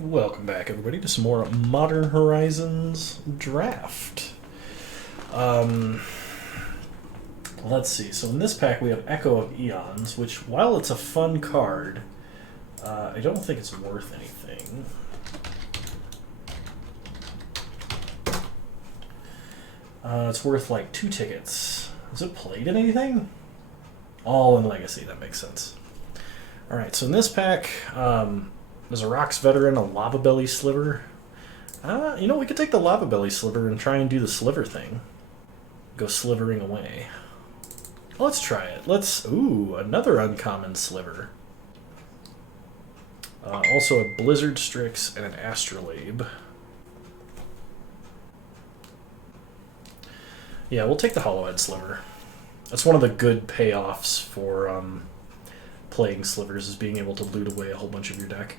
Welcome back, everybody, to some more Modern Horizons draft. Let's see. So in this pack, we have Echo of Eons, which, while it's a fun card, I don't think it's worth anything. It's worth like 2 tickets. Is it played in anything? All in Legacy. That makes sense. All right. So in this pack. There's a Rocks Veteran, a Lava Belly Sliver. We could take the Lava Belly Sliver and try and do the Sliver thing. Go slivering away. Let's try it. Ooh, another uncommon Sliver. Also a Blizzard Strix and an Astrolabe. Yeah, we'll take the Hollowhead Sliver. That's one of the good payoffs for playing Slivers, is being able to loot away a whole bunch of your deck.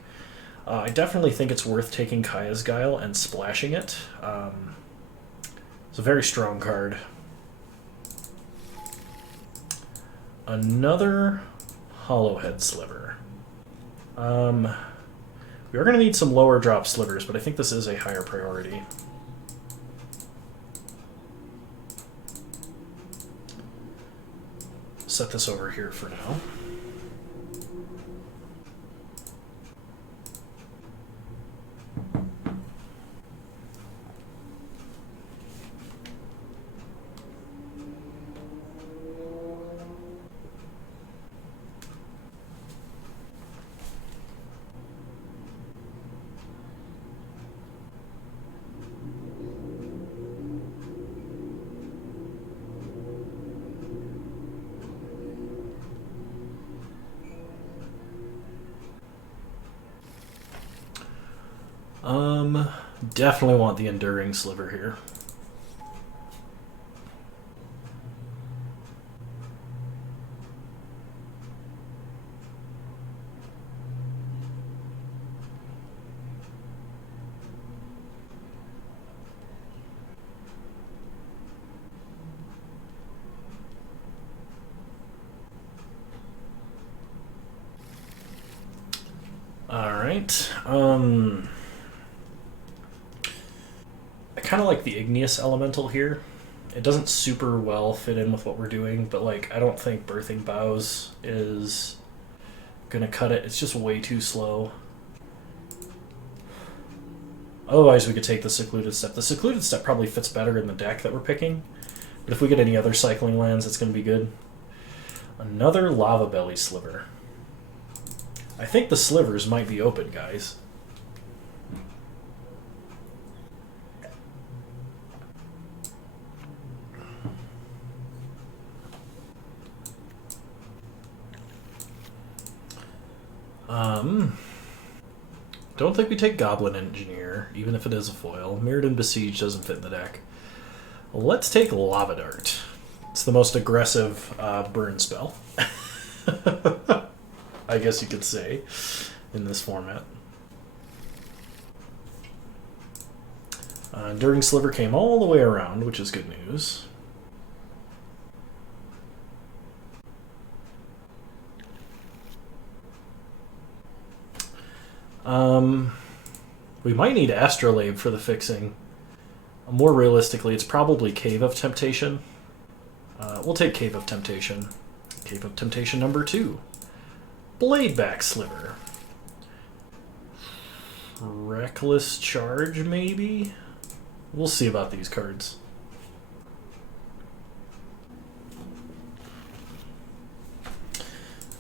I definitely think it's worth taking Kaya's Guile and splashing it. It's a very strong card. Another Hollowhead Sliver. We are going to need some lower drop slivers, but I think this is a higher priority. Set this over here for now. Definitely want the Enduring Sliver here. All right. I kind of like the Igneous Elemental here. It doesn't super well fit in with what we're doing, but I don't think Birthing Boughs is gonna cut it. It's just way too slow. Otherwise, we could take the Secluded Step. The Secluded Step probably fits better in the deck that we're picking, but if we get any other cycling lands, it's gonna be good. Another Lava Belly Sliver. I think the slivers might be open, guys. Don't think we take Goblin Engineer, even if it is a foil. Mirrodin Besiege doesn't fit in the deck. Let's take Lava Dart. It's the most aggressive burn spell, I guess you could say, in this format. Enduring Sliver came all the way around, which is good news. We might need Astrolabe for the fixing. More realistically, it's probably Cave of Temptation. We'll take Cave of Temptation. Cave of Temptation number 2. Bladeback Sliver. Reckless Charge, maybe? We'll see about these cards.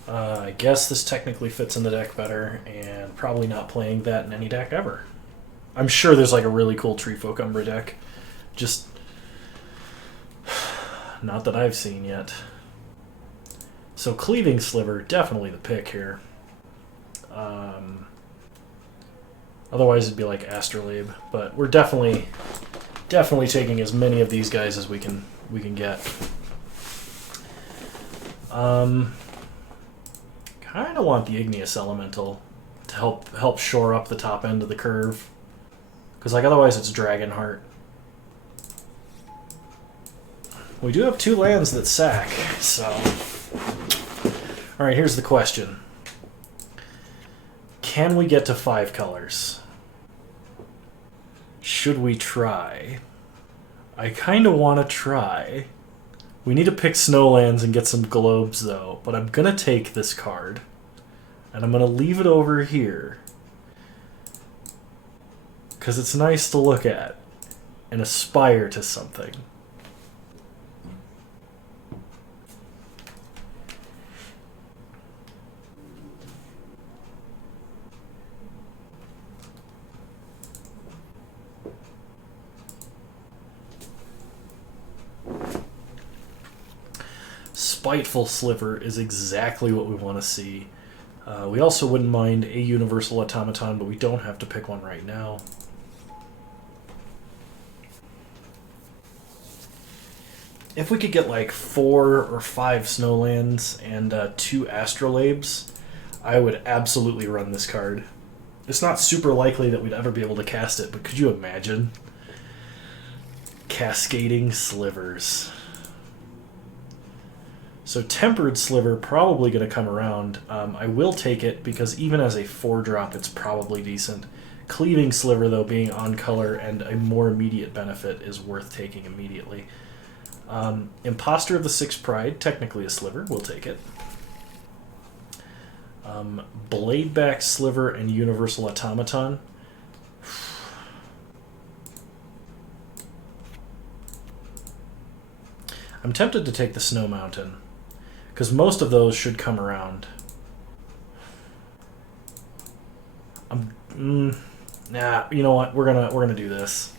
I guess this technically fits in the deck better, and probably not playing that in any deck ever. I'm sure there's a really cool Treefolk Umbra deck. Just not that I've seen yet. So Cleaving Sliver, definitely the pick here. Otherwise it'd be like Astrolabe, but we're definitely taking as many of these guys as we can get. Kind of want the Igneous Elemental to help shore up the top end of the curve, because otherwise it's Dragonheart. We do have 2 lands that sack, so. All right, here's the question: can we get to 5 colors? Should we try? I kind of want to try. We need to pick Snowlands and get some globes, though. But I'm going to take this card. And I'm going to leave it over here. Because it's nice to look at. And aspire to something. Spiteful Sliver is exactly what we want to see. We also wouldn't mind a Universal Automaton, but we don't have to pick one right now. If we could get like 4 or 5 Snowlands and 2 Astrolabes, I would absolutely run this card. It's not super likely that we'd ever be able to cast it, but could you imagine? Cascading Slivers. So Tempered Sliver probably going to come around. I will take it because even as a 4-drop, it's probably decent. Cleaving Sliver, though, being on color and a more immediate benefit is worth taking immediately. Imposter of the Sixth Pride, technically a Sliver. We'll take it. Bladeback Sliver and Universal Automaton. I'm tempted to take the Snow Mountain, because most of those should come around. Nah, you know what? We're gonna do this.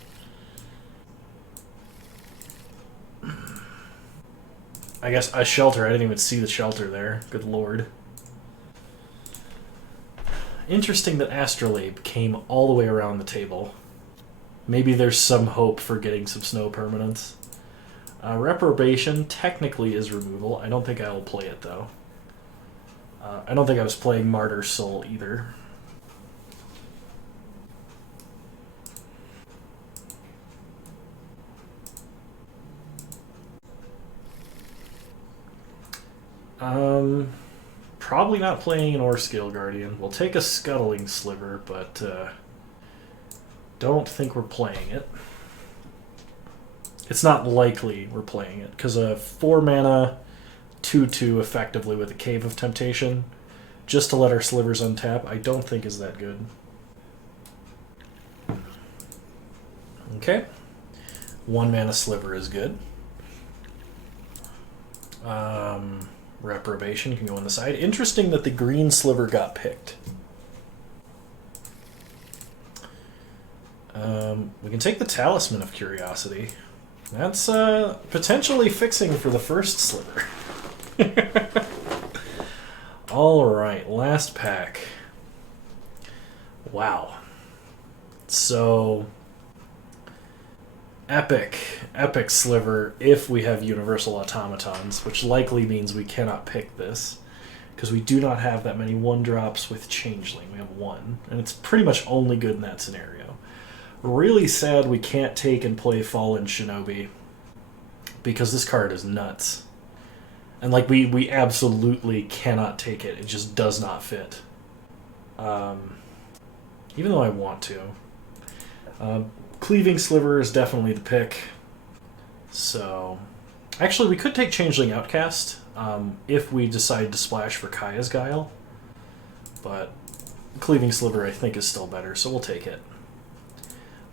I guess a shelter. I didn't even see the shelter there. Good lord. Interesting that Astrolabe came all the way around the table. Maybe there's some hope for getting some snow permanents. Reprobation technically is removal. I don't think I will play it, though. I don't think I was playing Martyr's Soul either. Probably not playing an Orescale Guardian. We'll take a Scuttling Sliver, but don't think we're playing it. It's not likely we're playing it, because a 4-mana 2/2 effectively with a Cave of Temptation, just to let our Slivers untap, I don't think is that good. Okay. 1-mana Sliver is good. Reprobation can go on the side. Interesting that the green Sliver got picked. We can take the Talisman of Curiosity. That's potentially fixing for the first Sliver. Alright, last pack. Wow. So, Epic Sliver if we have Universal Automatons, which likely means we cannot pick this, because we do not have that many 1-drops with Changeling. We have 1, and it's pretty much only good in that scenario. Really sad we can't take and play Fallen Shinobi, because this card is nuts. And like we absolutely cannot take it. It just does not fit. Even though I want to. Cleaving Sliver is definitely the pick. So, actually we could take Changeling Outcast if we decide to splash for Kaya's Guile. But Cleaving Sliver I think is still better, so we'll take it.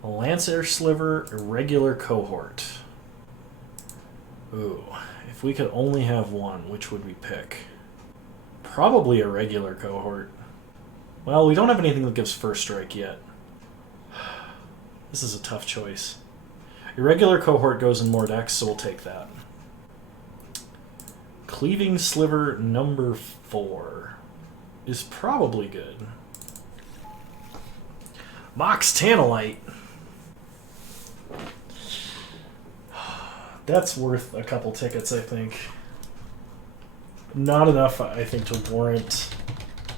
A Lancer Sliver, Irregular Cohort. Ooh, if we could only have one, which would we pick? Probably a Regular Cohort. Well, we don't have anything that gives First Strike yet. This is a tough choice. Irregular Cohort goes in more decks, so we'll take that. Cleaving Sliver number 4 is probably good. Mox Tanalite. That's worth a couple tickets, I think. Not enough, I think, to warrant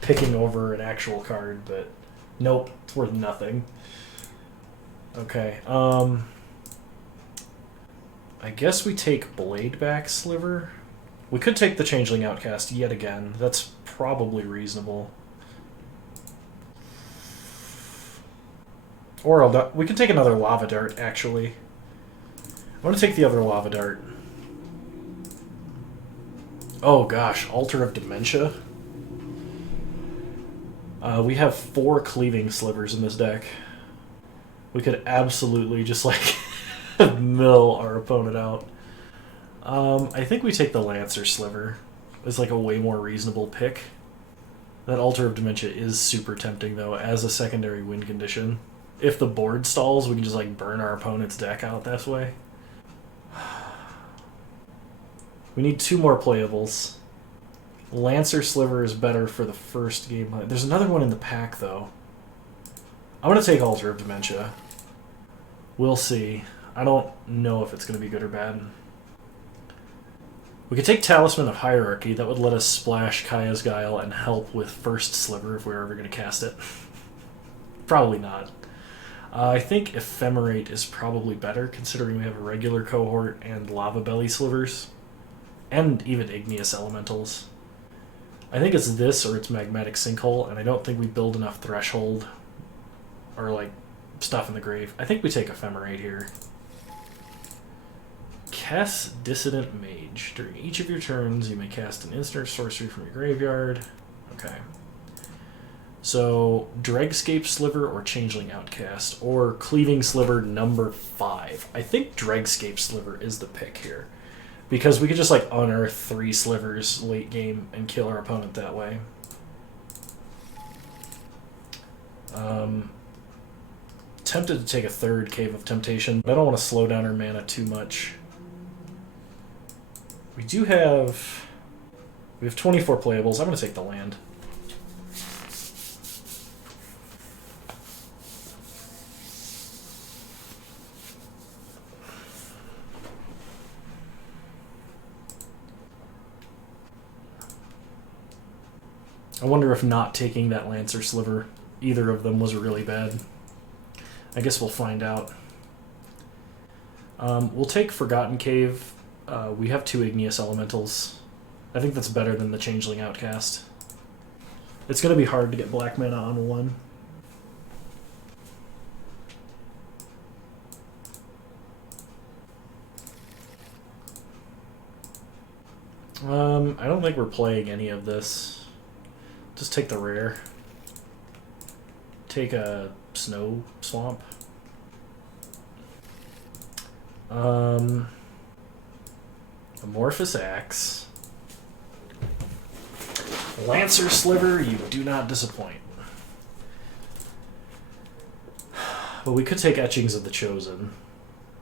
picking over an actual card, but nope, it's worth nothing. Okay, I guess we take Bladeback Sliver. We could take the Changeling Outcast yet again. That's probably reasonable. Or we can take another Lava Dart, actually. I want to take the other Lava Dart. Oh gosh, Altar of Dementia. We have 4 Cleaving Slivers in this deck. We could absolutely just, like, mill our opponent out. I think we take the Lancer Sliver. It's, like, a way more reasonable pick. That Altar of Dementia is super tempting, though, as a secondary win condition. If the board stalls, we can just, like, burn our opponent's deck out this way. We need 2 more playables. Lancer Sliver is better for the first game. There's another one in the pack, though. I'm going to take Altar of Dementia. We'll see. I don't know if it's going to be good or bad. We could take Talisman of Hierarchy. That would let us splash Kaya's Guile and help with first Sliver if we're ever going to cast it. Probably not. I think Ephemerate is probably better, considering we have a regular cohort and Lava Belly Slivers. And even Igneous Elementals. I think it's this or it's Magmatic Sinkhole, and I don't think we build enough Threshold or, like, stuff in the grave. I think we take Ephemerate here. Cast Dissident Mage. During each of your turns, you may cast an instant or sorcery from your graveyard. Okay. So, Dregscape Sliver or Changeling Outcast, or Cleaving Sliver number 5. I think Dregscape Sliver is the pick here. Because we could just, like, unearth 3 Slivers late game and kill our opponent that way. Tempted to take a 3rd Cave of Temptation, but I don't want to slow down our mana too much. We have 24 playables. I'm going to take the land. I wonder if not taking that Lancer Sliver, either of them, was really bad. I guess we'll find out. We'll take Forgotten Cave. We have 2 Igneous Elementals. I think that's better than the Changeling Outcast. It's going to be hard to get black mana on 1. I don't think we're playing any of this. Just take the rare. Take a Snow Swamp. Amorphous Axe. Lancer Sliver, you do not disappoint. But we could take Etchings of the Chosen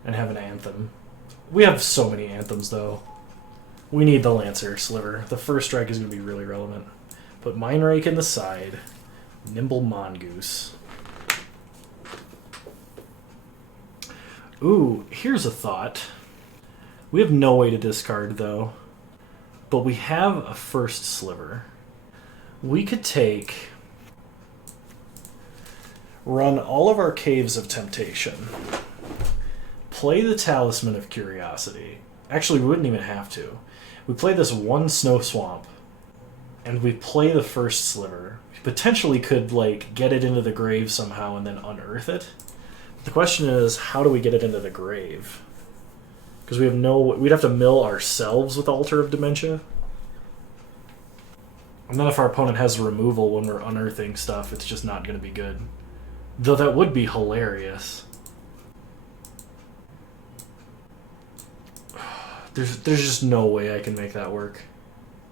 and have an Anthem. We have so many Anthems, though. We need the Lancer Sliver. The first strike is going to be really relevant. Put Mind Rake in the side. Nimble Mongoose. Ooh, here's a thought. We have no way to discard, though. But we have a first Sliver. We could run all of our Caves of Temptation. Play the Talisman of Curiosity. Actually, we wouldn't even have to. We play this 1 Snow Swamp. And we play the first Sliver. We potentially could, like, get it into the grave somehow and then unearth it. The question is, how do we get it into the grave? Because we'd have to mill ourselves with Altar of Dementia. And then if our opponent has removal when we're unearthing stuff, it's just not going to be good. Though that would be hilarious. There's just no way I can make that work.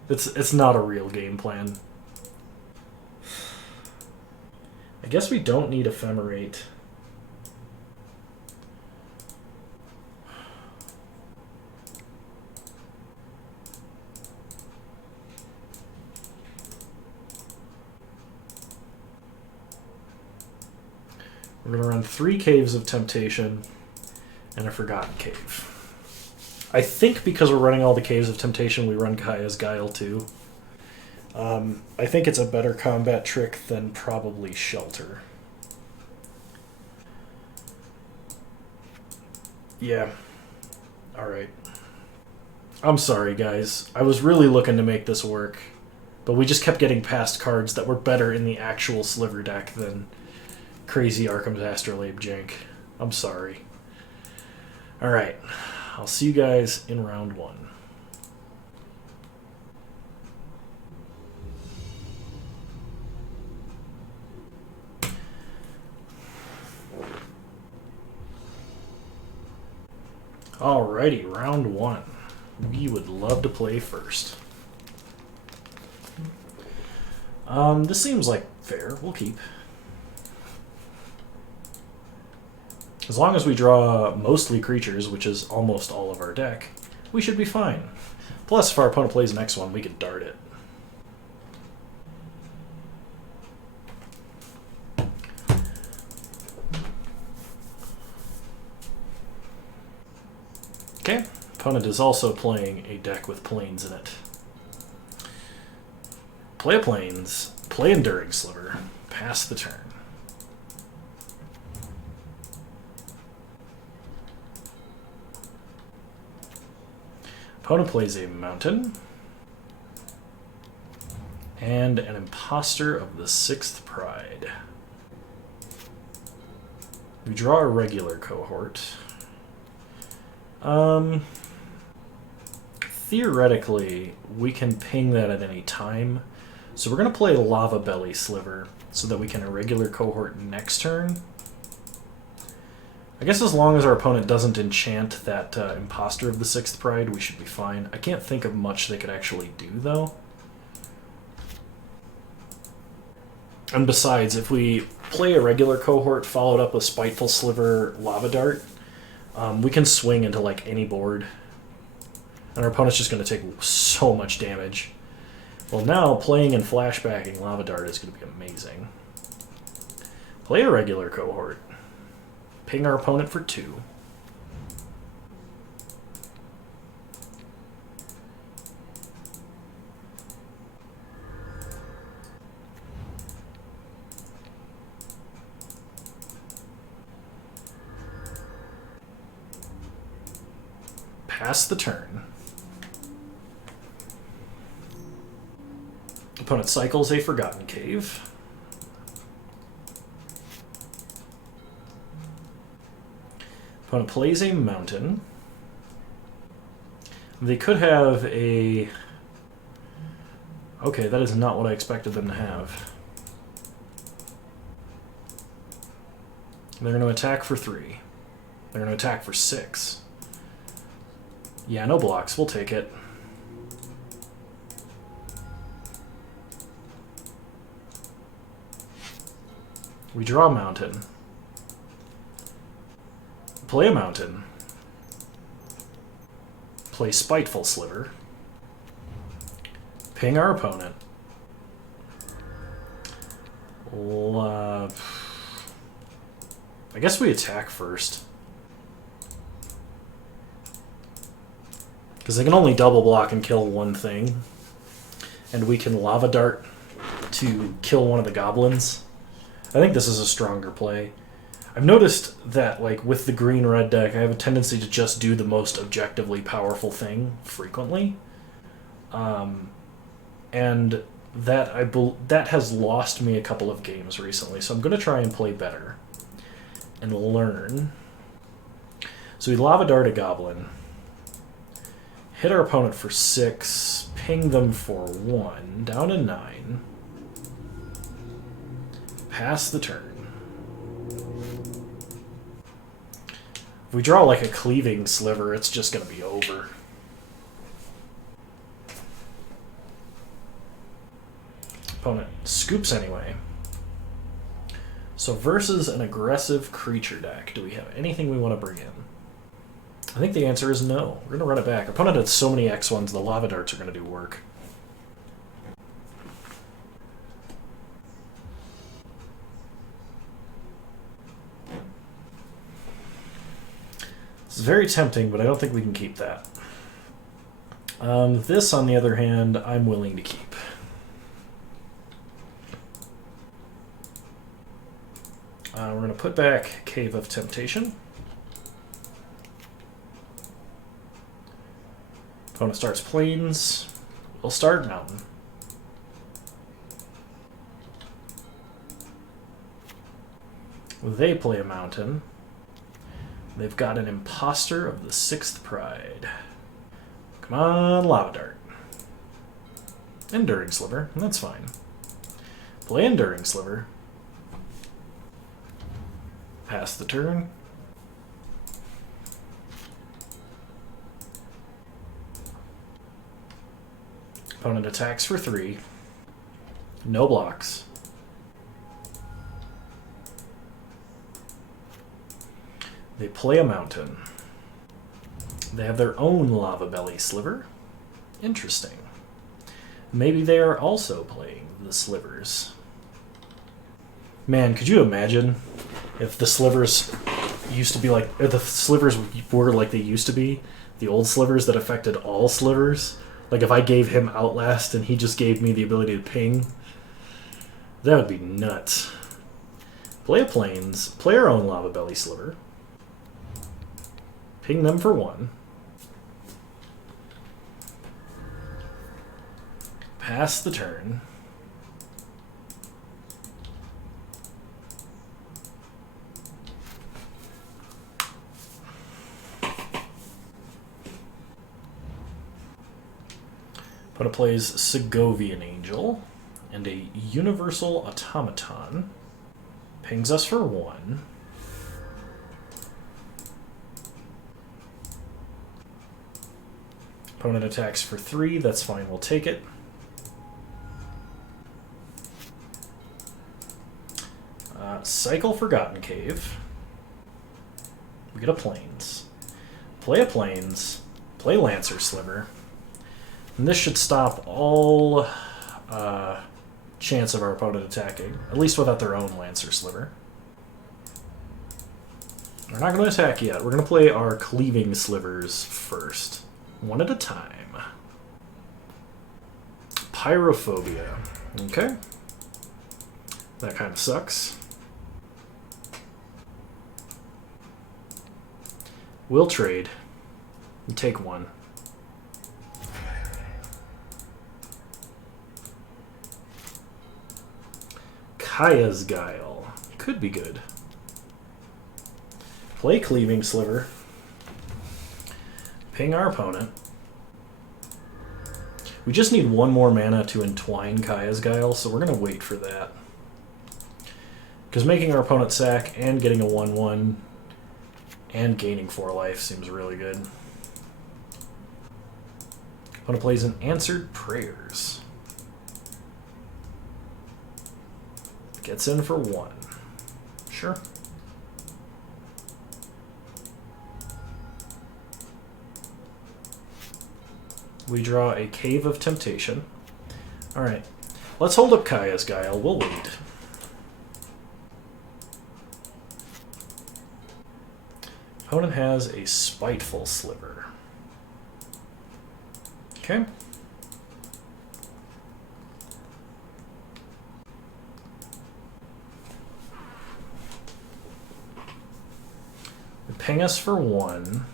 It's not a real game plan. I guess we don't need Ephemerate. We're going to run 3 Caves of Temptation and a Forgotten Cave. I think because we're running all the Caves of Temptation, we run Kaya's Guile too. I think it's a better combat trick than probably Shelter. Yeah. Alright. I'm sorry, guys. I was really looking to make this work, but we just kept getting past cards that were better in the actual Sliver deck than crazy Arkham's Astrolabe jank. I'm sorry. Alright, I'll see you guys in round 1. Alrighty, round 1. We would love to play first. This seems like fair. We'll keep. As long as we draw mostly creatures, which is almost all of our deck, we should be fine. Plus, if our opponent plays the next one, we could dart it. Okay, opponent is also playing a deck with planes in it. Play a planes, play Enduring Sliver, pass the turn. Opponent plays a mountain and an Imposter of the 6th Pride. We draw a regular cohort. Theoretically, we can ping that at any time. So we're going to play Lava Belly Sliver so that we can irregular cohort next turn. I guess as long as our opponent doesn't enchant that Imposter of the 6th Pride, we should be fine. I can't think of much they could actually do, though. And besides, if we play a regular cohort followed up with Spiteful Sliver Lava Dart, we can swing into like any board. And our opponent's just going to take so much damage. Well, now playing and flashbacking Lava Dart is going to be amazing. Play a regular cohort. Ping our opponent for 2. Pass the turn. Opponent cycles a Forgotten Cave. Opponent plays a mountain. They could have a... Okay, that is not what I expected them to have. They're going to attack for 3. They're going to attack for 6. Yeah, no blocks. We'll take it. We draw a mountain. Play a mountain. Play Spiteful Sliver. Ping our opponent. I guess we attack first. Because they can only double block and kill one thing. And we can Lava Dart to kill one of the goblins. I think this is a stronger play. I've noticed that, like, with the green-red deck, I have a tendency to just do the most objectively powerful thing frequently. And that has lost me a couple of games recently, so I'm going to try and play better. And learn. So we Lava Dart a goblin. Hit our opponent for 6. Ping them for 1. Down to 9. Pass the turn. If we draw like a Cleaving Sliver, it's just going to be over. Opponent scoops anyway. So versus an aggressive creature deck, do we have anything we want to bring in? I think the answer is no. We're going to run it back. Our opponent had so many X1s, the Lava Darts are going to do work. It's very tempting, but I don't think we can keep that. This, on the other hand, I'm willing to keep. We're going to put back Cave of Temptation. Opponent starts Plains. We'll start Mountain. They play a mountain. They've got an imposter of the 6th Pride. Come on, Lava Dart. Enduring Sliver, that's fine. Play Enduring Sliver. Pass the turn. Opponent attacks for 3. No blocks. They play a mountain. They have their own Lava Belly Sliver. Interesting. Maybe they are also playing the Slivers. Man, could you imagine if the Slivers used to be like... If the Slivers were like they used to be? The old Slivers that affected all Slivers? Like if I gave him Outlast and he just gave me the ability to ping? That would be nuts. Play a Plains. Play our own Lava Belly Sliver. Ping them for 1. Pass the turn. Opponent plays Segovian Angel and a Universal Automaton. Pings us for 1. Opponent attacks for 3. That's fine. We'll take it. Cycle Forgotten Cave. We get a Plains. Play a Plains. Play Lancer Sliver. And this should stop all chance of our opponent attacking, at least without their own Lancer Sliver. We're not going to attack yet. We're going to play our Cleaving Slivers first. One at a time. Pyrophobia. Okay. That kind of sucks. We'll trade. And take 1. Kaya's Guile. Could be good. Play Cleaving Sliver. Ping our opponent. We just need 1 more mana to entwine Kaya's Guile, so we're going to wait for that. Because making our opponent sack and getting a 1/1 and gaining 4 life seems really good. Opponent plays an Answered Prayers. Gets in for 1. Sure. We draw a Cave of Temptation. Alright. Let's hold up Kaya's Guile. We'll wait. Opponent has a Spiteful Sliver. Okay. They ping us for 1.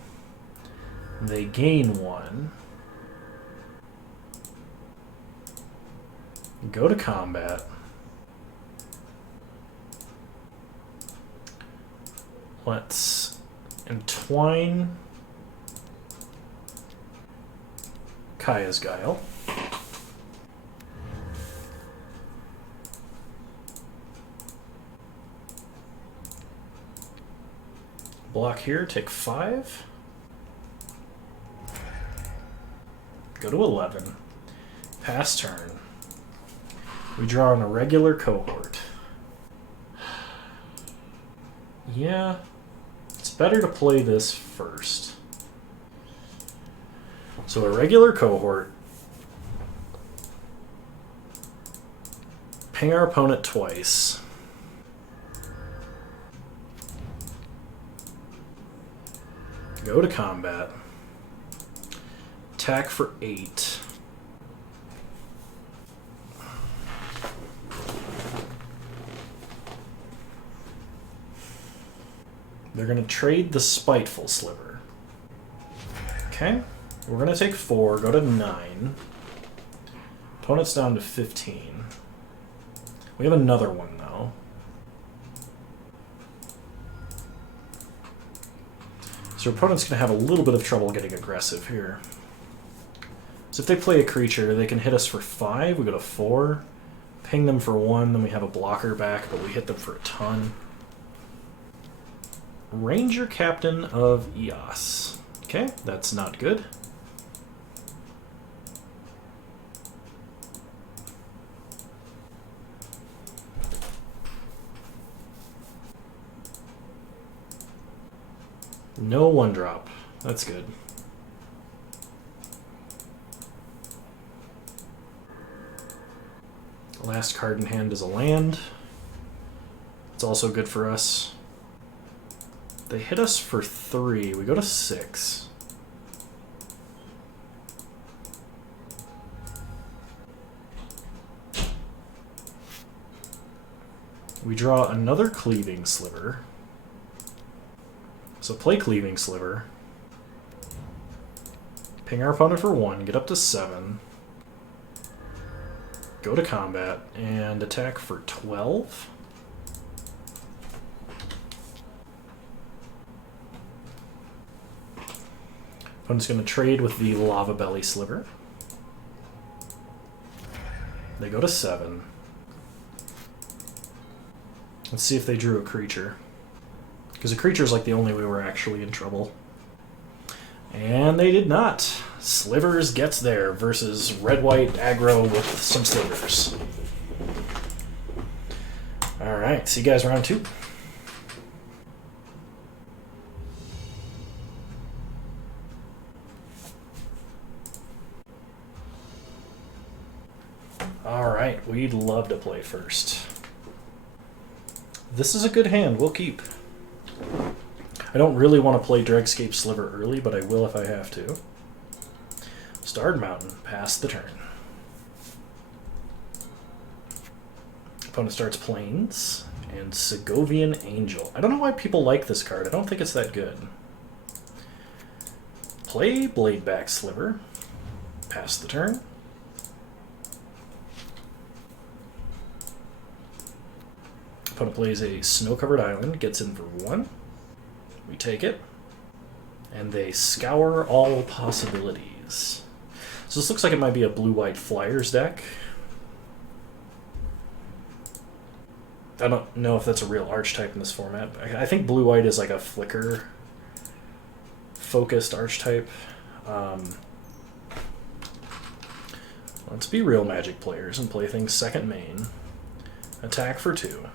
They gain 1. Go to combat. Let's entwine Kaya's Guile. Block here, take 5. Go to 11. Pass turn. We draw an Irregular Cohort. Yeah, it's better to play this first. So Irregular Cohort. Ping our opponent twice. Go to combat. Attack for 8. They're going to trade the Spiteful Sliver. Okay. We're going to take 4, go to 9. Opponent's down to 15. We have another one, though. So our opponent's going to have a little bit of trouble getting aggressive here. So if they play a creature, they can hit us for 5. We go to 4. Ping them for 1, then we have a blocker back, but we hit them for a ton. Ranger Captain of Eos. Okay, that's not good. No 1-drop. That's good. Last card in hand is a land. It's also good for us. They hit us for 3. We go to 6. We draw another Cleaving Sliver. So play Cleaving Sliver. Ping our opponent for 1, get up to 7. Go to combat and attack for 12. Opponent's going to trade with the Lava Belly Sliver. They go to 7. Let's see if they drew a creature. Because a creature is like the only way we're actually in trouble. And they did not. Slivers gets there versus red-white aggro with some slivers. Alright, see you guys round 2. Alright, we'd love to play first. This is a good hand, we'll keep. I don't really want to play Dregscape Sliver early, but I will if I have to. Starred Mountain, pass the turn. Opponent starts Plains, and Segovian Angel. I don't know why people like this card. I don't think it's that good. Play Bladeback Sliver, pass the turn. Opponent plays a Snow-Covered Island, gets in for 1. We take it. And they scour all possibilities. So this looks like it might be a blue-white Flyers deck. I don't know if that's a real archetype in this format. I think blue-white is like a flicker-focused archetype. Let's be real Magic players and play things second main. Attack for 2.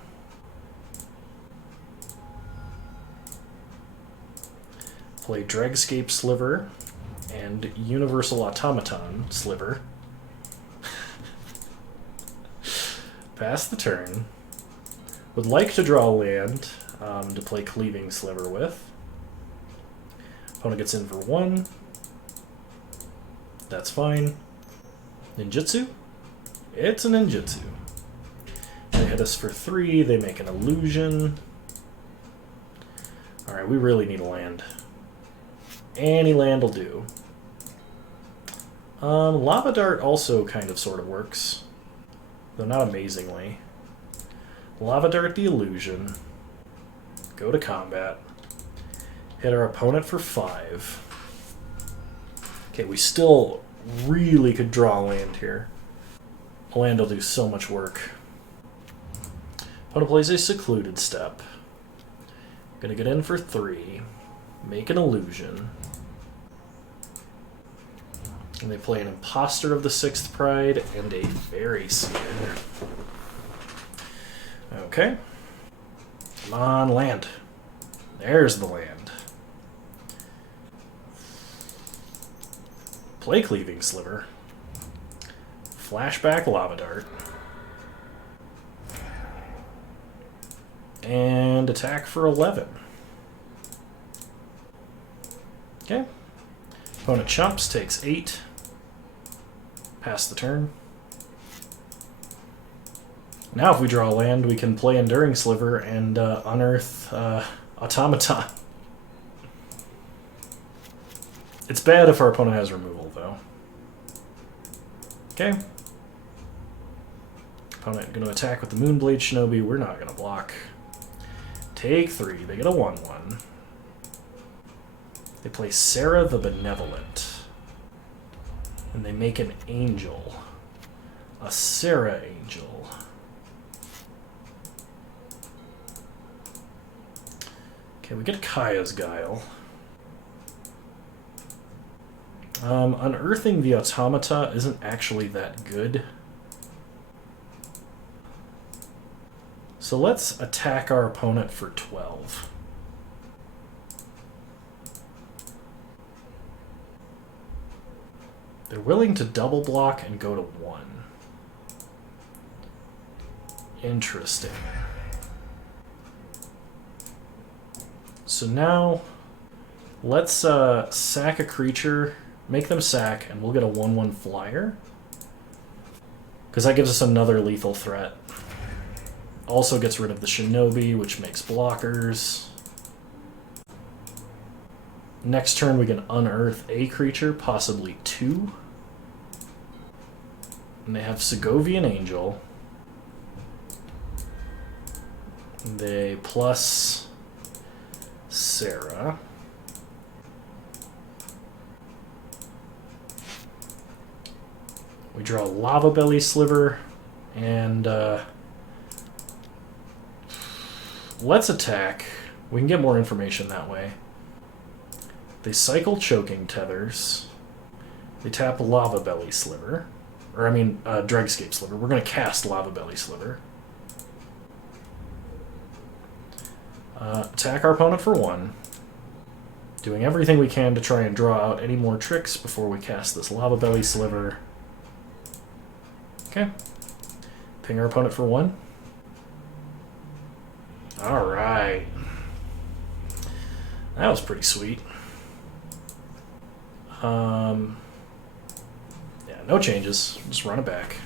Play Dregscape Sliver and Universal Automaton Sliver. Pass the turn. Would like to draw land to play Cleaving Sliver with. Opponent gets in for 1. That's fine. Ninjutsu? It's a ninjutsu. They hit us for 3. They make an illusion. Alright, we really need a land. Any land will do. Lava Dart also kind of sort of works, though not amazingly. Lava Dart the illusion. Go to combat. Hit our opponent for 5. Okay, we still really could draw land here. A land will do so much work. Opponent plays a Secluded Step. Gonna get in for 3. Make an illusion. And they play an Imposter of the 6th Pride and a Fairy Seer. Okay. Come on, land. There's the land. Play Cleaving Sliver. Flashback Lava Dart. And attack for 11. Okay. Opponent chumps, takes 8. Pass the turn. Now if we draw land, we can play Enduring Sliver and unearth Automaton. It's bad if our opponent has removal, though. Okay. Opponent going to attack with the Moonblade Shinobi. We're not going to block. Take 3. They get a 1/1. They play Sarah the Benevolent. And they make an angel. A Sarah angel. Okay, we get Kaya's Guile. Unearthing the Automata isn't actually that good. So let's attack our opponent for 12. They're willing to double block and go to 1. Interesting. So now, let's sack a creature, make them sack, and we'll get a 1/1 flyer. Because that gives us another lethal threat. Also gets rid of the Shinobi, which makes blockers. Next turn we can unearth a creature, possibly 2. And they have Segovian Angel. They plus Sarah. We draw Lava Belly Sliver, and let's attack. We can get more information that way. They cycle Choking Tethers. They tap Lava Belly Sliver. Or, I mean, Dregscape Sliver. We're going to cast Lava Belly Sliver. Attack our opponent for 1. Doing everything we can to try and draw out any more tricks before we cast this Lava Belly Sliver. Okay. Ping our opponent for 1. Alright. That was pretty sweet. Yeah, no changes. Just run it back.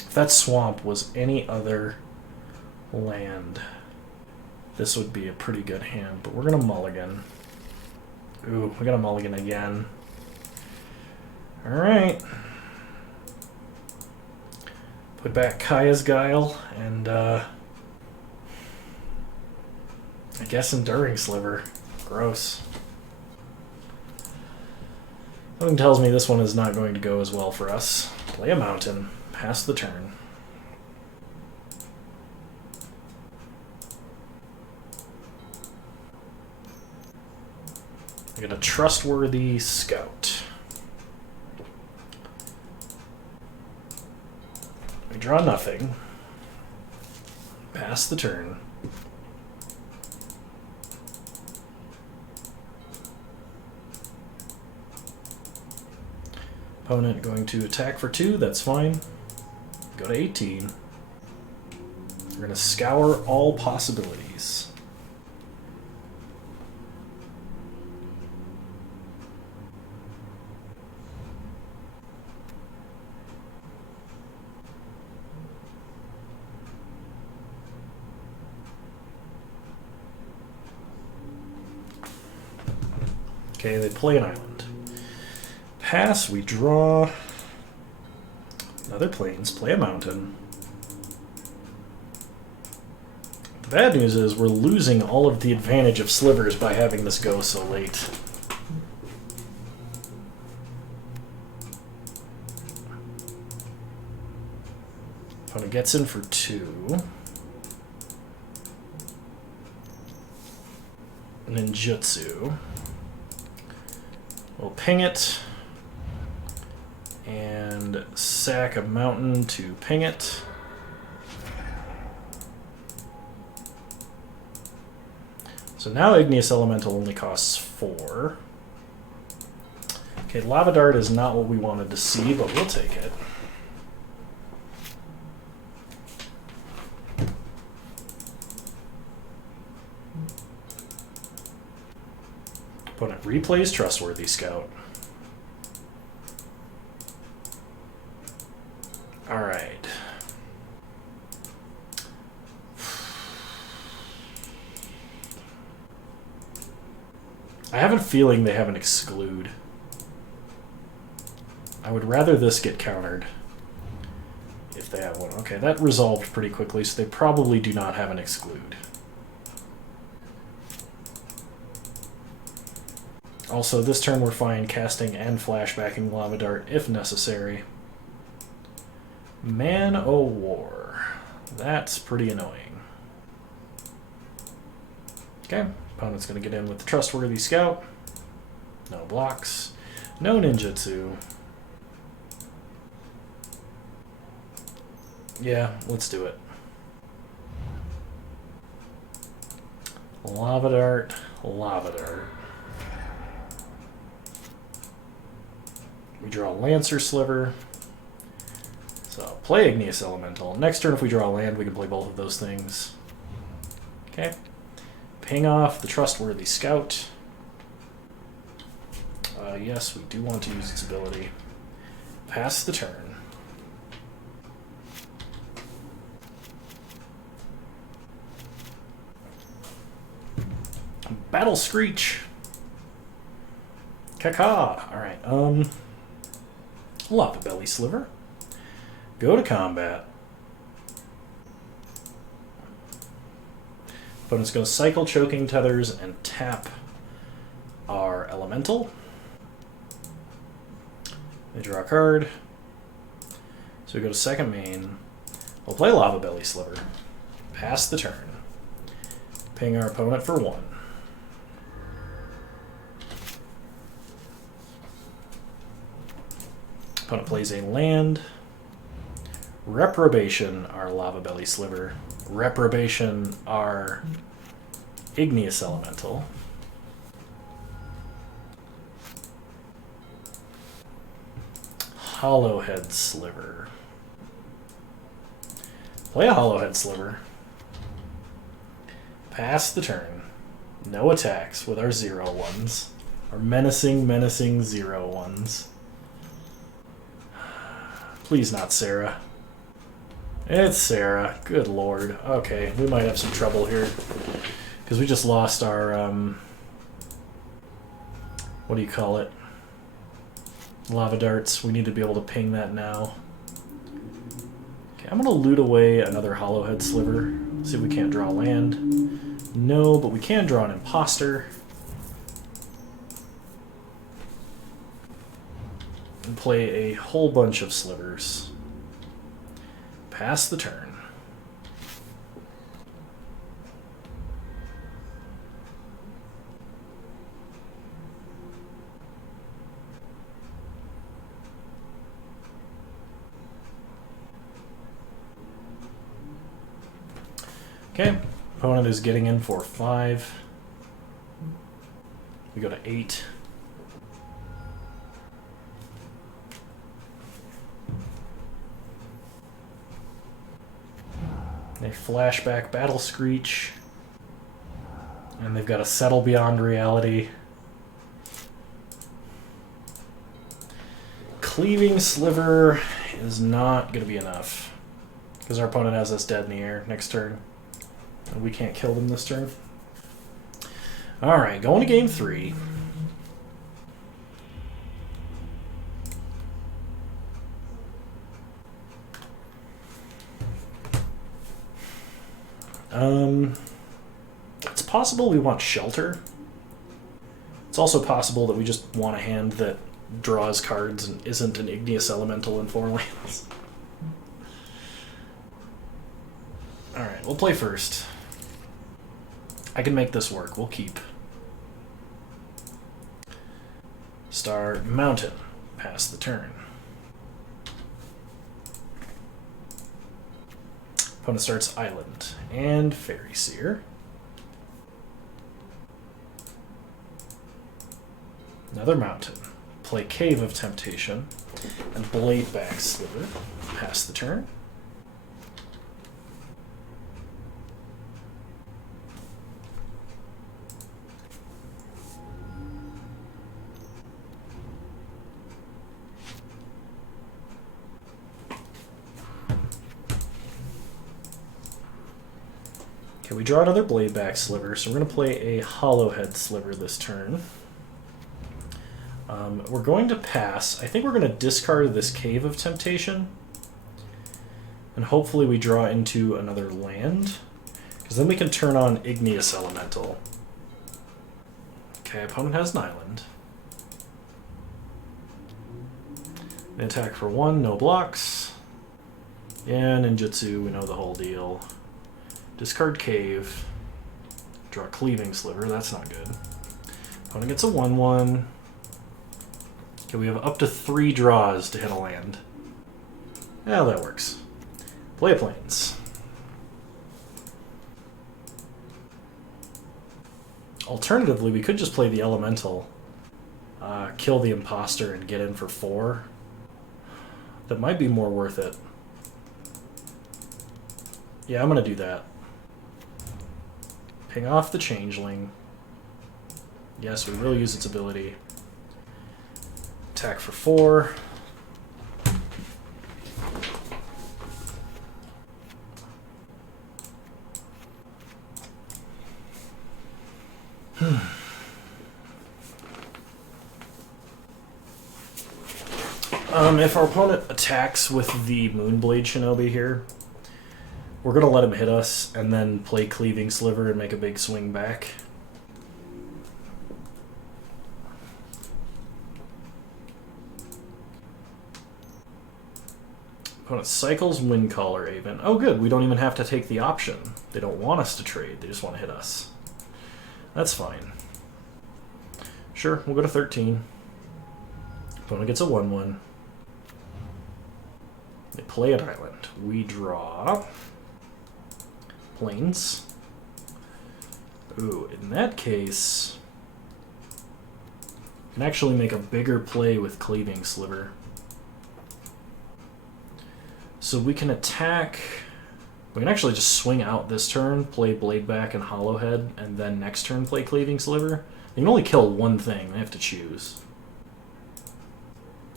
If that swamp was any other land, this would be a pretty good hand, but we're gonna mulligan. Ooh, we got a mulligan again. Alright. Put back Kaya's Guile, and I guess Enduring Sliver. Gross. Something tells me this one is not going to go as well for us. Play a mountain. Pass the turn. I get a Trustworthy Scout. We draw nothing. Pass the turn. Opponent going to attack for 2, that's fine. Go to 18. We're going to scour all possibilities. Okay, they play an island. Pass, we draw another plains, play a mountain. The bad news is we're losing all of the advantage of Slivers by having this go so late. Opponent gets in for 2. Ninjutsu. We'll ping it. And sack a mountain to ping it. So now Igneous Elemental only costs 4. Okay, Lava Dart is not what we wanted to see, but we'll take it. Opponent replays Trustworthy Scout. Alright. I have a feeling they have an exclude. I would rather this get countered if they have one. Okay, that resolved pretty quickly, so they probably do not have an exclude. Also, this turn we're fine casting and flashbacking Lava Dart if necessary. Man o' War. That's pretty annoying. Okay, opponent's going to get in with the Trustworthy Scout. No blocks. No ninjutsu. Yeah, let's do it. Lava Dart, Lava Dart. We draw Lancer Sliver. So, play Igneous Elemental. Next turn, if we draw land, we can play both of those things. Okay. Ping off the Trustworthy Scout. Yes, we do want to use its ability. Pass the turn. Battle Screech. Caca. Alright, Lava Belly Sliver. Go to combat. Opponent's going to cycle Choking Tethers and tap our Elemental. They draw a card. So we go to second main. We'll play Lava Belly Sliver. Pass the turn. Ping our opponent for 1. Opponent plays a land. Reprobation our Lava Belly Sliver. Reprobation our Igneous Elemental. Hollowhead Sliver. Play a Hollowhead Sliver. Pass the turn. No attacks with our 0/1s. Our menacing 0/1s. Please not Sarah. It's Sarah. Good lord. Okay, we might have some trouble here. Because we just lost our, what do you call it? Lava Darts. We need to be able to ping that now. Okay, I'm going to loot away another Hollowhead Sliver. See if we can't draw land. No, but we can draw an Imposter. And play a whole bunch of slivers. Pass the turn. Okay, opponent is getting in for 5. We go to 8. They flashback Battle Screech. And they've got a Settle Beyond Reality. Cleaving Sliver is not going to be enough. Because our opponent has us dead in the air next turn. And we can't kill them this turn. Alright, going to game 3. It's possible we want Shelter. It's also possible that we just want a hand that draws cards and isn't an Igneous Elemental in 4 lands. Alright, we'll play first. I can make this work. We'll keep. Star Mountain. Pass the turn. Opponent starts Island and Fairy Seer. Another Mountain. Play Cave of Temptation and Blade Back Sliver. Pass the turn. Okay, we draw another Bladeback Sliver, so we're going to play a Hollowhead Sliver this turn. We're going to pass. I think we're going to discard this Cave of Temptation. And hopefully we draw into another land. Because then we can turn on Igneous Elemental. Okay, opponent has an island. They attack for 1, no blocks. Yeah, Ninjutsu, we know the whole deal. Discard Cave. Draw Cleaving Sliver, that's not good. Opponent gets a 1/1. Okay, we have up to 3 draws to hit a land. Yeah, that works. Play Plains. Alternatively, we could just play the Elemental, kill the Imposter, and get in for 4. That might be more worth it. Yeah, I'm going to do that. Ping off the Changeling. Yes, we will use its ability. Attack for 4. If our opponent attacks with the Moonblade Shinobi here, we're going to let him hit us and then play Cleaving Sliver and make a big swing back. Opponent cycles Windcaller Aven. Oh good, we don't even have to take the option. They don't want us to trade, they just want to hit us. That's fine. Sure, we'll go to 13. Opponent gets a 1/1. They play an island. We draw Plains. Ooh, in that case, we can actually make a bigger play with Cleaving Sliver. So we can attack. We can actually just swing out this turn, play Bladeback and Hollowhead, and then next turn play Cleaving Sliver. They can only kill one thing. They have to choose.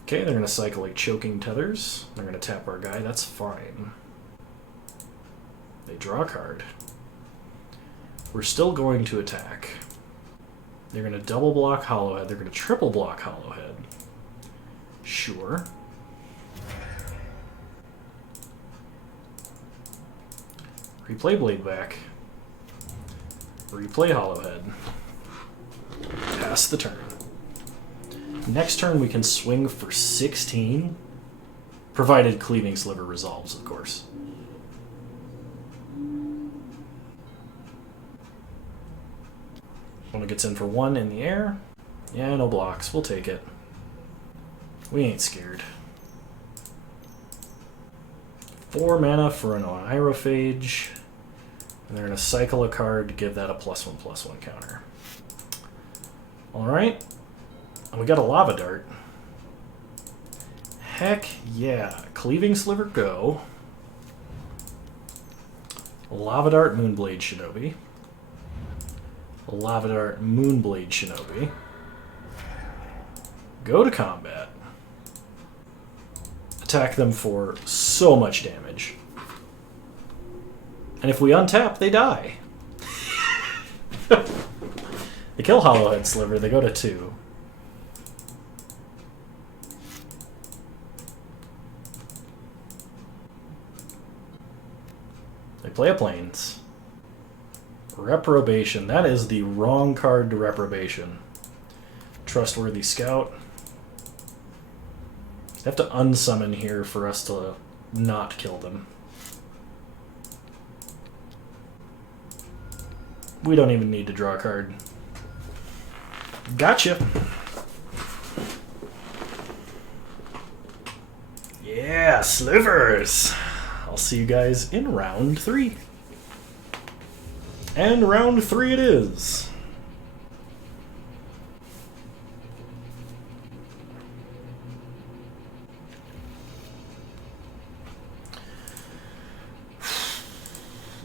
Okay, they're going to cycle like Choking Tethers. They're going to tap our guy. That's fine. They draw a card. We're still going to attack. They're going to double block Hollowhead. They're going to triple block Hollowhead. Sure. Replay Bladeback. Replay Hollowhead. Pass the turn. Next turn we can swing for 16, provided Cleaving Sliver resolves, of course. One gets in for 1 in the air. Yeah, no blocks. We'll take it. We ain't scared. 4 mana for an Aerophage. And they're going to cycle a card to give that a +1/+1 counter. Alright. And we got a Lava Dart. Heck yeah. Cleaving Sliver go. Lava Dart Moonblade Shinobi. Lava Dart Moonblade Shinobi. Go to combat. Attack them for so much damage. And if we untap, they die. They kill Hollowhead Sliver, they go to 2. They play a Plains. Reprobation. That is the wrong card to Reprobation. Trustworthy Scout. They have to unsummon here for us to not kill them. We don't even need to draw a card. Gotcha! Yeah, Slivers! I'll see you guys in round 3. And round 3 it is.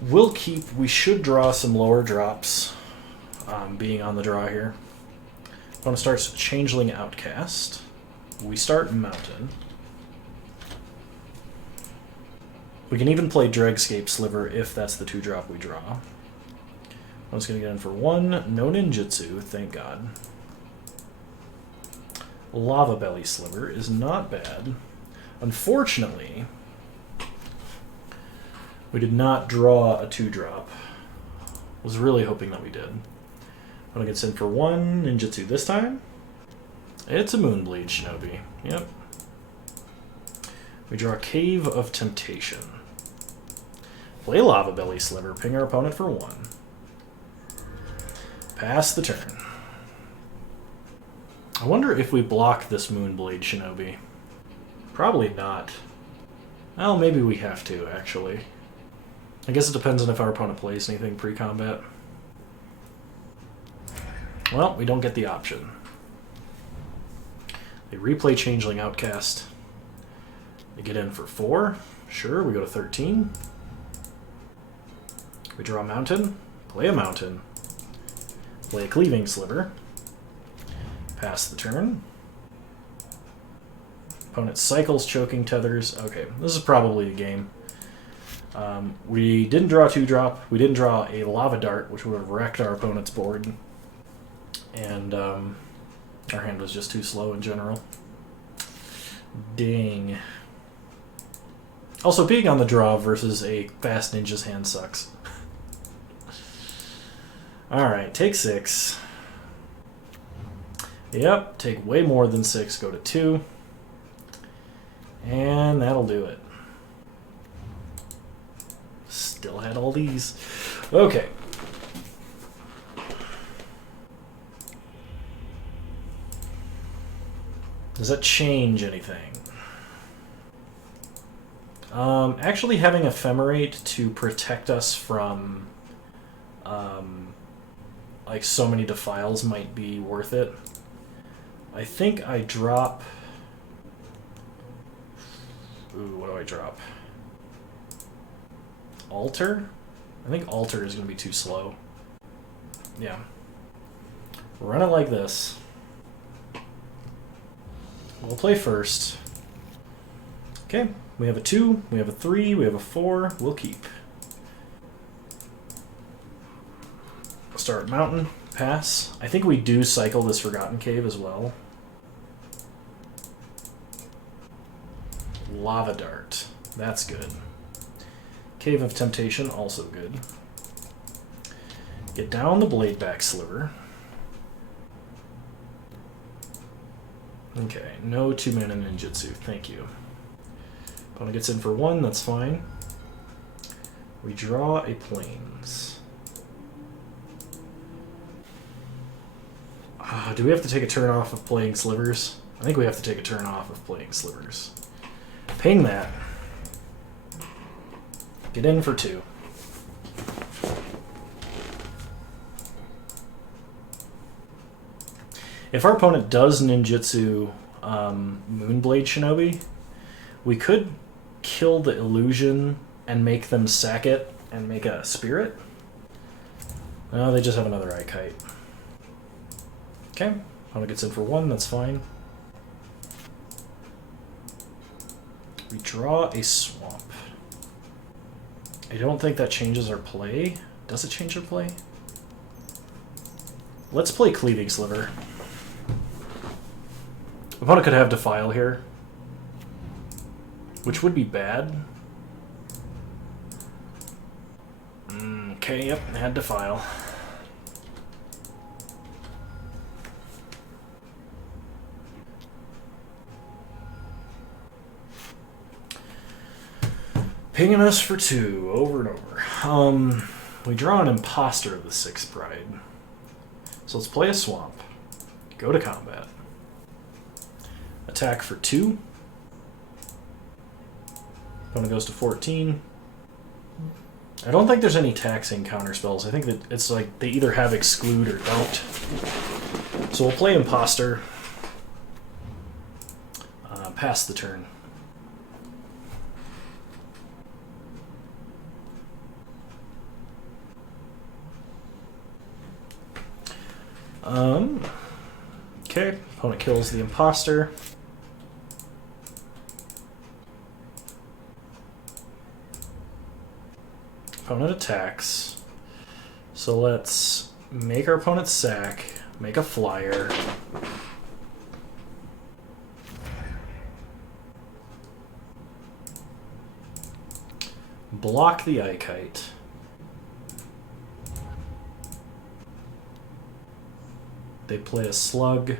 We'll keep, we should draw some lower drops, being on the draw here. I want to start Changeling Outcast. We start Mountain. We can even play Dregscape Sliver if that's the 2-drop we draw. One's going to get in for 1. No ninjutsu, thank God. Lava Belly Sliver is not bad. Unfortunately, we did not draw a 2-drop. Was really hoping that we did. One gets in for 1 ninjutsu this time. It's a Moonblade Shinobi. Yep. We draw Cave of Temptation. Play Lava Belly Sliver, ping our opponent for 1. Pass the turn. I wonder if we block this Moonblade Shinobi. Probably not. Well, maybe we have to, actually. I guess it depends on if our opponent plays anything pre-combat. Well, we don't get the option. They replay Changeling Outcast. They get in for 4. Sure, we go to 13. We draw a mountain. Play a mountain. Play a Cleaving Sliver. Pass the turn. Opponent cycles Choking Tethers. Okay, this is probably the game. We didn't draw a 2-drop. We didn't draw a Lava Dart, which would have wrecked our opponent's board. And our hand was just too slow in general. Dang. Also, being on the draw versus a fast ninja's hand sucks. Alright, take 6. Yep, take way more than 6, go to 2. And that'll do it. Still had all these. Okay. Does that change anything? Actually having Ephemerate to protect us from like so many defiles might be worth it. I think I drop... Ooh, what do I drop? Alter? I think Alter is going to be too slow. Yeah. Run it like this. We'll play first. Okay, we have a 2, we have a 3, we have a 4, we'll keep. Start Mountain, pass. I think we do cycle this Forgotten Cave as well. Lava Dart, that's good. Cave of Temptation, also good. Get down the Bladeback Sliver. Okay, no 2-mana ninjutsu, thank you. Opponent gets in for 1, that's fine. We draw a Plains. Do we have to take a turn off of playing Slivers? I think we have to take a turn off of playing Slivers. Ping that. Get in for 2. If our opponent does ninjutsu Moonblade Shinobi, we could kill the illusion and make them sack it and make a spirit. No, they just have another Eye Kite. Okay, opponent gets in for 1, that's fine. We draw a Swamp. I don't think that changes our play. Does it change our play? Let's play Cleaving Sliver. Opponent could have Defile here, which would be bad. Okay, yep, had Defile. Pinging us for 2 over and over. We draw an Imposter of the 6th Pride. So let's play a Swamp. Go to combat. Attack for 2. Opponent goes to 14. I don't think there's any taxing counterspells. I think that it's like they either have Exclude or don't. So we'll play Imposter. Pass the turn. Okay, opponent kills the Imposter. Opponent attacks. So let's make our opponent sack, make a flyer. Block the Eye-Kite. They play a slug,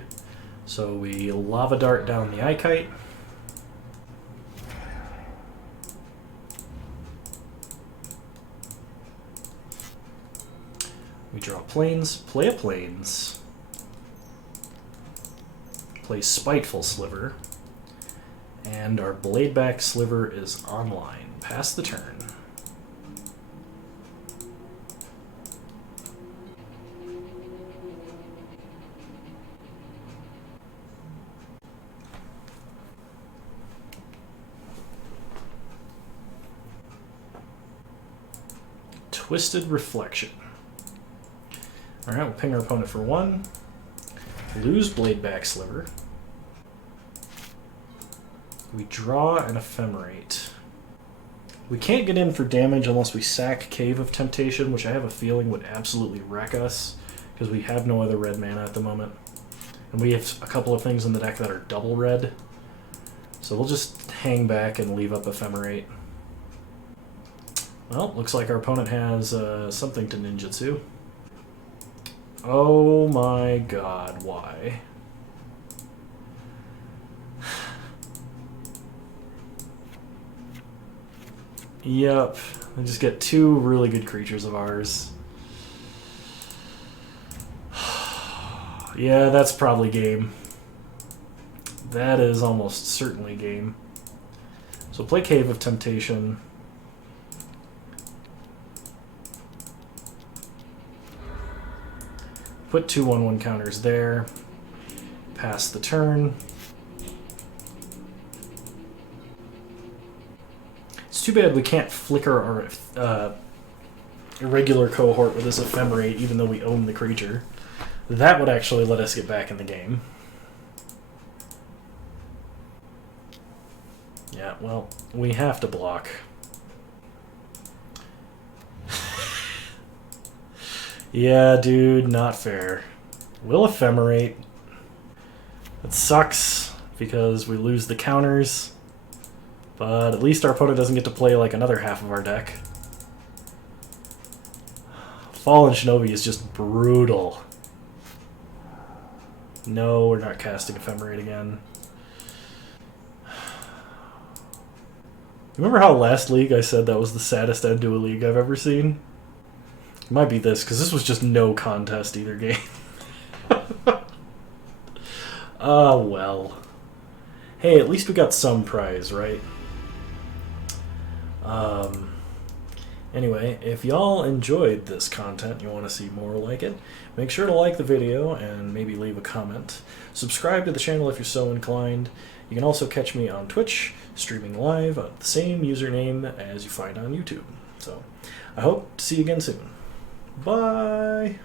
so we Lava Dart down the Eye-Kite. We draw planes, play a planes, play Spiteful Sliver, and our Bladeback Sliver is online. Pass the turn. Twisted Reflection. Alright, we'll ping our opponent for 1. Lose Bladeback Sliver. We draw an Ephemerate. We can't get in for damage unless we sack Cave of Temptation, which I have a feeling would absolutely wreck us, because we have no other red mana at the moment. And we have a couple of things in the deck that are double red. So we'll just hang back and leave up Ephemerate. Well, looks like our opponent has something to ninjutsu. Oh my god, why? Yep, I just get 2 really good creatures of ours. Yeah, that's probably game. That is almost certainly game. So play Cave of Temptation. Put 2 1/1 counters there. Pass the turn. It's too bad we can't flicker our irregular cohort with this Ephemerate, even though we own the creature. That would actually let us get back in the game. Yeah, well, we have to block. Yeah, dude, not fair. We'll Ephemerate. It sucks because we lose the counters, but at least our opponent doesn't get to play like another half of our deck. Fallen Shinobi is just brutal. No, we're not casting Ephemerate again. Remember how last league I said that was the saddest end to a league I've ever seen? It might be this, because this was just no contest either game. Oh, well. Hey, at least we got some prize, right? Anyway, if y'all enjoyed this content, you want to see more like it, make sure to like the video and maybe leave a comment. Subscribe to the channel if you're so inclined. You can also catch me on Twitch, streaming live at the same username as you find on YouTube. So, I hope to see you again soon. Bye!